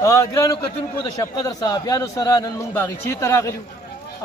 ګرانو کتونکو د شب قدر صحافیانو سره نن موږ باغچې ته راغلي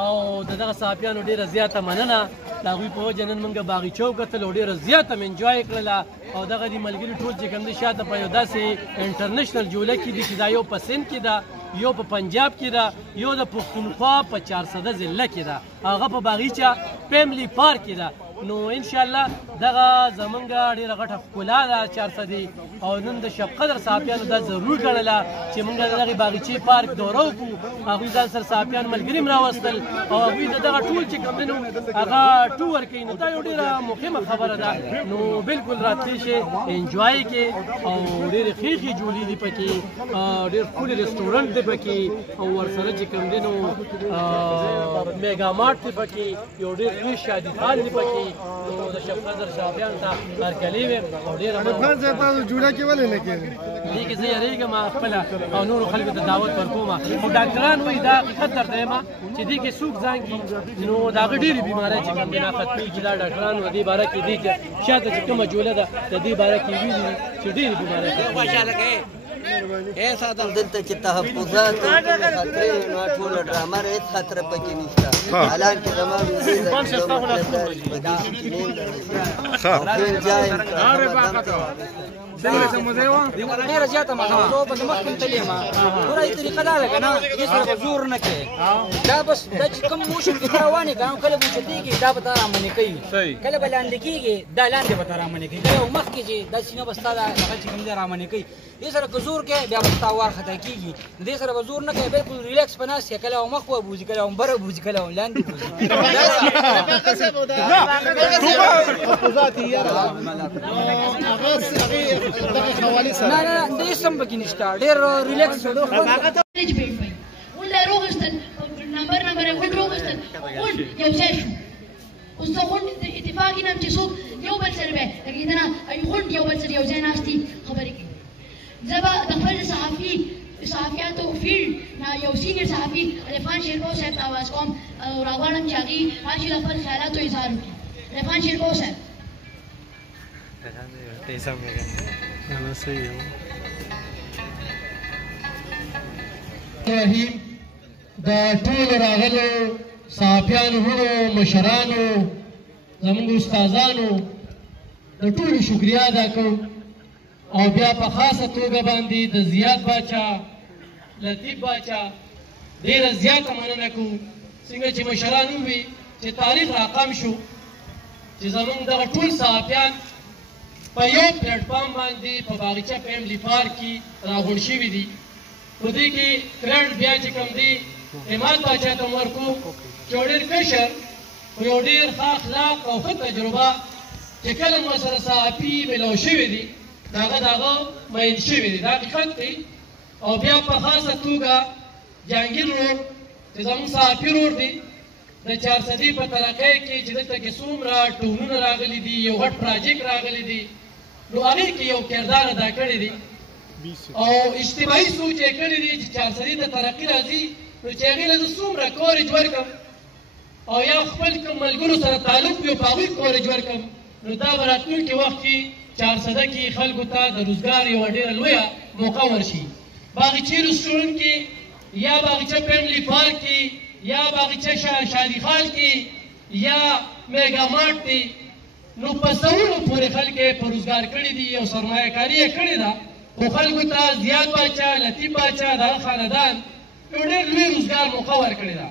او د دغه صحافیانو ډېره زیاته مننه د هغوی په وجه نن موږ باغچه وکتل او ډېره زیاته مې انجوای کړله او دغه دي ملګري ټول چې کوم دي شاته په یو داسې انټرنیشنل جوله کې دي چې دا یو په سند کې ده یو په پنجاب کې ده یو د پښتونخوا په 400 ضلع کې ده هغه په باغچه فیملی پارک کې ده نو انشاءالله دغه زمونږ ډېره غټه ښکلا ده 400 او نن د شب قدر صحافیانو دا ضرور ګڼله چې موږ د دغې باغچې پارک دوره وکړو هغوی ځان سره صحافیان ملګري هم راوستل او هغوی د دغه ټول چې کوم دی نو هغه ټور کوي نو دا یو ډېره مهمه خبره ده نو بالکل راتلی شئ انجوای کې او ډېرې ښې جولې دي پکې ډېر ښکلي رسټورنټ دی پکې او ورسره چې کوم دی نو میګا مارټ دی پکې یو ډېر ښه شادي خان دی پکې نو د شب قدر صحافیانو ته هرکلي ویم او ډېره خان صاحب تاسو جوړه کې ولې نه کېږي دې کې زه یېرېږم خپله او نورو خلکو ته دعوت ورکوم خو ډاکټران وایي دا حقیقت درته یم چې دې کې څوک ځان کي نو د هغه ډېرې بیمارۍ چې کوم دي نه ختمېږي دا ډاکټران و دې باره کې دي چې شاته چې کومه جوله ده د دې باره کې ویلي دي چې ډېرې بیمارۍ ساتل دلته چې تحفظات او خطرې نو ټوله ډرامه هېڅ خطره پکې نشته حالانکې زما ډېره زیاته موضوع پکې مخکې تللې ما ګوره یې طریقه دا ده که نه دې سره به زور نه کوې دا بس دا چې کوم موشن کې ته روان یې که نه کله به اوچتېږي دا به تا رامنې کوي کله به لاندې کېږي دا لاندې به تا رامنې کوي دا یو مخکې چې دا سینه به ستا دا هغه چې کوم دی رامنې کوي دې سره که زور کوې بیا به ستا وارخطا کېږي دې سره به زور نه کوې بالکل ریلیکس په ناست یې کله او مخ وبوځي کله هم بره بوځي کله هم لاندې بوځي نه نه دې سم پکې نشته ډېر ریلیکس غونډه یې روغستل نمبر یې غونډ روغستل غونډ یو ځای شو اوس د غونډ اتفاق یې نم چې څوک یو بل سره به لګېدنه غونډ یو بل سره یو ځای ناست دي خبرې کوي زه به د خپل صحافیاتو فیلډ یو سینیر صحافي عرفان شیرباو صاحب ته اواز کوم او راغواړم چې هغوی راشي د خپل خیالاتو اظهار وکړي عرفان شیرباو صاحب رحیم د ټولو راغلو صحافیانو هغو مشرانو زموږ استادانو د ټولو شکریا ادا کوو او بیا په خاصه توګه باندې د زیات باچا لطیف باچا ډېره زیاته مننه کوو څنګه چې مشران ووي چې تاریخ راقم شو چې زموږ دغه ټول صحافیان په یو پلیټفارم باندې په باغچه فیملی پارک کې راغونډ شوي دي په دې کې کریډ بیا چې کوم دی عماد باچا ته م ورکړو چې یو ډېر کشر خو یو ډېر ښه اخلاق او ښه تجربه چې کله مو سره صحافي میلاو شوي دي د هغه مین شوي دي دا حقیقت دی او بیا په خاصه توګه جهانګیر رور چې زموږ صحافي رور دی د 400 په ترقۍ کې چې دلته کې څومره ټونونه راغلي دي یو غټ پراجیکټ راغلی دی نو هغې کې یو کردار ادا کړی دی او اجتماعي سوچ یې کړی دی چې 400 ته ترقي راځي نو چې هغې له زه څومره کورج ورکړم او یا خپل کوم ملګرو سره تعلق وي په هغوی کورج ورکړم نو دا به راتلونکي وخت کې 400 کې خلکو ته د روزګار یوه ډېره لویه موقع ورشي باغچې رسټورنټ کې یا باغچه فیملی پارک کې یا باغچه شادي خان کې یا میګا مارټ دی نو په سوونو پورې خلک یې په روزګار کړي دي او سرمایه کاري یې کړې ده خو خلکو ته زیات باچا لطیف باچا دغه خاندان یو ډېر لوی روزګار موقع ورکړې ده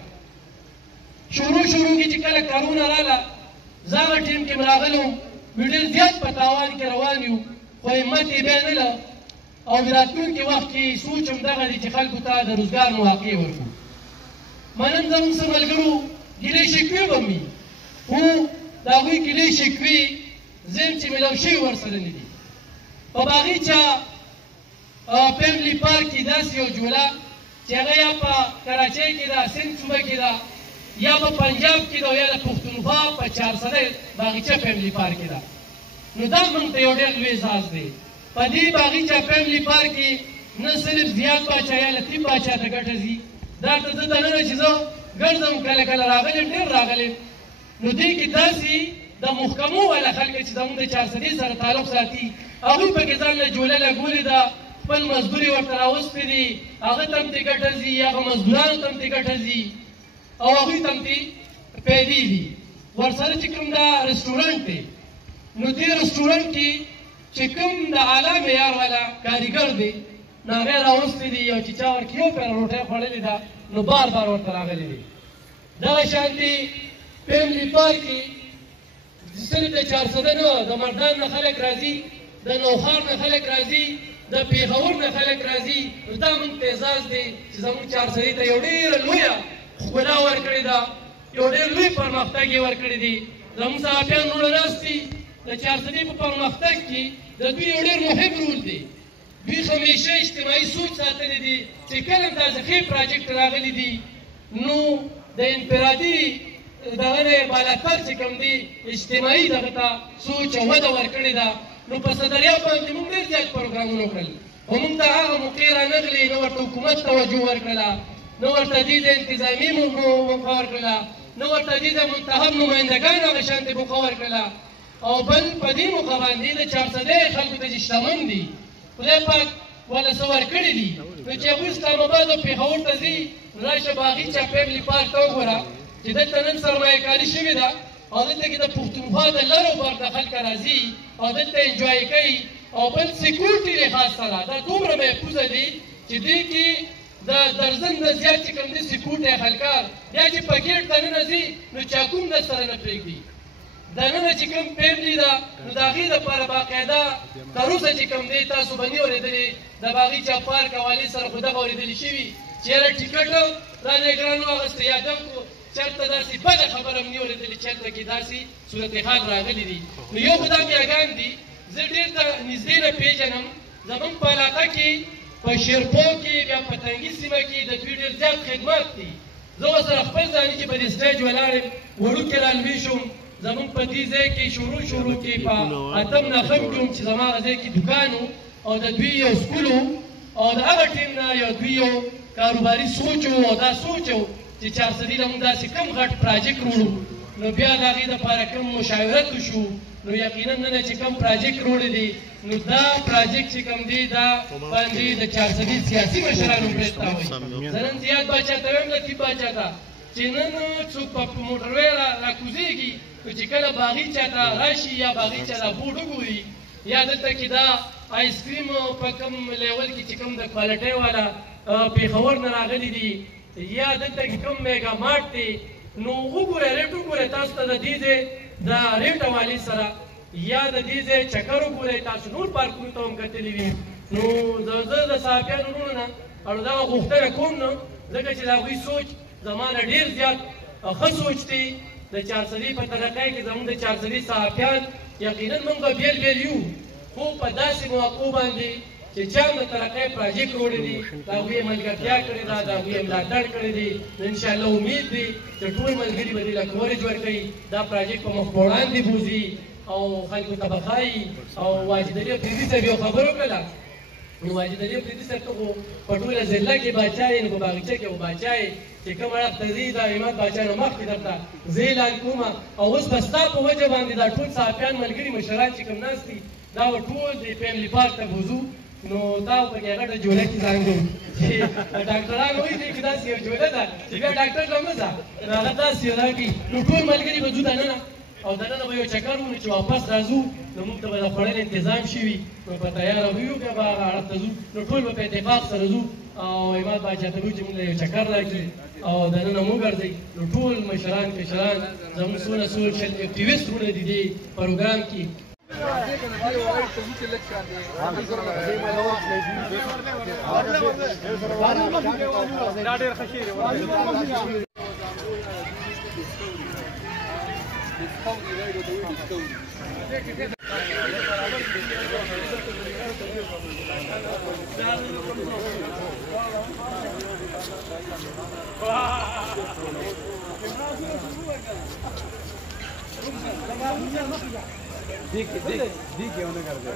شروع کې چې کله کرونا راغله زه هغه ټیم کې م راغلی وم ډېر زیات په تاوان کې روان یو خو همت یې بیا نه له او د راتلونکي وخت کې سوچ هم دغه دی چې خلکو ته د روزګار مواقع ورکړو منن زموږ څه ملګرو ګیلې شکوې به وي خو د هغوی ګیلې شکوې ذهن چې میلاو شوي ورسره نه دي په باغچه فیملی پارک کې داسې یو جوله چې هغه یا په کراچۍ کې ده سند صوبه کې ده یا په پنجاب کې ده او یا د پښتونخوا په 400 باغچه فیملی پارک کې ده نو دا موږ ته یو ډېر لوی اعزاز دی په دې باغچه فیملی پارک کې نه صرف زیات باچا یا لطیف باچا ته ګټه ځي دا ته زه دننه چې زه ګرځم کله کله راغلم ډېر راغلم نو دې کې داسې د محکمو والا خلک چې زموږ د 400 سره تعلق ساتي هغوی پکې ځان له جوله لګولې ده خپل مزدوري ورته راوستې دي هغه ته هم ترې ګټه ځي هغه مزدورانو ته هم ترې ګټه ځي او هغوی ته هم ترې پیدې دي ورسره چې کوم دا رسټورنټ دی نو دې رسټورنټ کې چې کوم د اعلی معیار والا کاریګر دی نو هغه یې راوستې دي او چې چا ورکې یو پیره روټۍ خوړلې ده نو بار بار ورته راغلي دي دغه شانتې فیملی پارک کې صرف د 400 نه د مردان نه خلک راځي د نوخار نه خلک راځي د پیښور نه خلک راځي نو دا موږ ته اعزاز دی چې زموږ 400 ته یو ډېره لویه ښکلا ورکړې ده یو ډېر لوی پرمختګ یې ورکړی دی زموږ صحافیان وروڼه ناست دي د 400 په پرمختګ کې د دوی یو ډېر مهم رول دی دوی همیشه اجتماعي سوچ ساتلی دی چې کله هم داسې ښې پراجکټ راغلی دي نو د انفرادي دغه نه بالاتر چې کوم دی اجتماعي دغه ته سوچ او وده ورکړې ده نو په صدریاب باندې موږ ډېر زیات پروګرامونه وکړل خو موږ ته هغه موقع رانغلې نه ورته حکومت توجه ورکړله نه ورته دې د انتظامي موقع ورکړله نه ورته دې د منتخب نمایندګان هغه شانتې موقع ورکړله او بل په دې موقع باندې د 400 خلکو ته چې شتمن دي خدای پاک وله څه ورکړي دي نو چې هغوی اسلام آباد او پېښور ته ځي راشه باغیچه فیملی پارک ته وګوره چې دلته نن سرمایه کاري شوې ده او دلته کې د پښتونخوا د لر او بر د خلکه راځي او دلته انجوای کوي او بل سیکورټي لحاظ سره دا دومره محفوظه دي چې دې کې د درزن نه زیات چې کوم دي سیکورټي خلکار بیا چې په ګیټ دننه ځي نو چاکوم در سره نه پرېږدي دننه چې کوم فیملی ده نو د هغې دپاره باقاعده تر اوسه چې کوم دی تاسو به نه اورېدلې د باغیچه پارک حوالې سره خو دغه اورېدلې شوي چې یاره ټیکټ رانه ګران واخېسته یا دم کړو چېرته داسې بده خبره هم نه اورېدلې چېرته کې داسې صورتحال راغلي دي نو یو خو دا میاګان دي زه ډېر د نږدې نه پېژنم زموږ په علاقه کې په شیرپو کې بیا په تنګي سیمه کې د دوی ډېر زیات خدمات دي زه ورسره خپل ځاني چې په دې سټیج ولاړ یم وړوکی رالوی شوم زموږ په دې ځای کې شروع کې په اتم نهم کې چې زما هغه ځای کې دوکان او د دوی یو سکول او د هغه ټیم نه یو دوی یو کاروباري سوچ او دا سوچ چې 400 له موږ داسې کم غټ پراجیکټ وړو نو بیا د هغې دپاره کوم مشاورت وشو نو یقینا نن چې کوم پراجیکټ وړی دی نو دا پراجیکټ چې کوم دی دا باندې د 400 سیاسي مشرانو مرسته وایي زه نن زیات باچا ته وایم لطیف باچا ته چې نن څوک په موټروی راکوزېږي نو چې کله باغیچه ته راشي یا باغیچه ته بوډ وګوري یا دلته کې دا آیسکریم په کوم لیول کې چې کوم د کوالټۍ والا پېښور نه راغلي دي یا دلته کې کوم میګا مارټ دی نو وګورئ ریټ وګورئ تاسو ته د دې ځای د ریټ حوالې سره یا د دې ځای چکر وګورئ تاسو نور پارکونو ته هم کتلي وي نو زه د صحافیانو وروڼو نه او دغه غوښتنه کوم نه ځکه چې د هغوی سوچ زما نه ډېر زیات ښه سوچ دی د 400 په طریقه کې زموږ د 400 صحافیان یقینا موږ به بیل بیل یو خو په داسې مواقعو باندې چې چا هم د ترقۍ پراجیکټ وړی دي د هغوی یې ملګرتیا کړې ده د هغوی یې ملاتړ کړی دی نو انشاءالله امید دی چې ټول ملګري به دې له کورج ورکوي دا پراجیکټ په مخ په وړاندې بوځي او خلکو ته به ښایي او واجد علي افریدي صاحب یو خبر وکړله نو واجد علي افریدي صاحب ته خو په ټوله ضلع کې باچا یې نو په باغچه کې باچا یې چې کوم اړخ ته ځي د همت باچا نه مخکې درته زه اعلان کوم او اوس به ستا په وجه باندې دا ټول صحافیان ملګري مشران چې کوم ناست دي دا به ټول د فیملی پارک ته بوځو نو دا په کې غټه جوړه کې ځانګو چې ډاکټران وایي چې دا یو جوړه ده چې بیا ډاکټر ته مزه هغه تاسو یو راکړي نو ټول ملګري به ځو دننه او دننه به یو چکر وونو چې واپس راځو نو موږ ته به د خوړل انتظام شوي نو په تیاره ویو بیا به هغه اړخ ته ځو نو ټول به په اتفاق سره ځو او همت باچا ته وایو چې موږ له یو چکر راکړي او دننه مو ګرځئ نو ټول مشران کشران زموږ څونه سوشل اکټیویسټ وروڼه دي دې پروګرام کې دیکھ उन्हें कर दे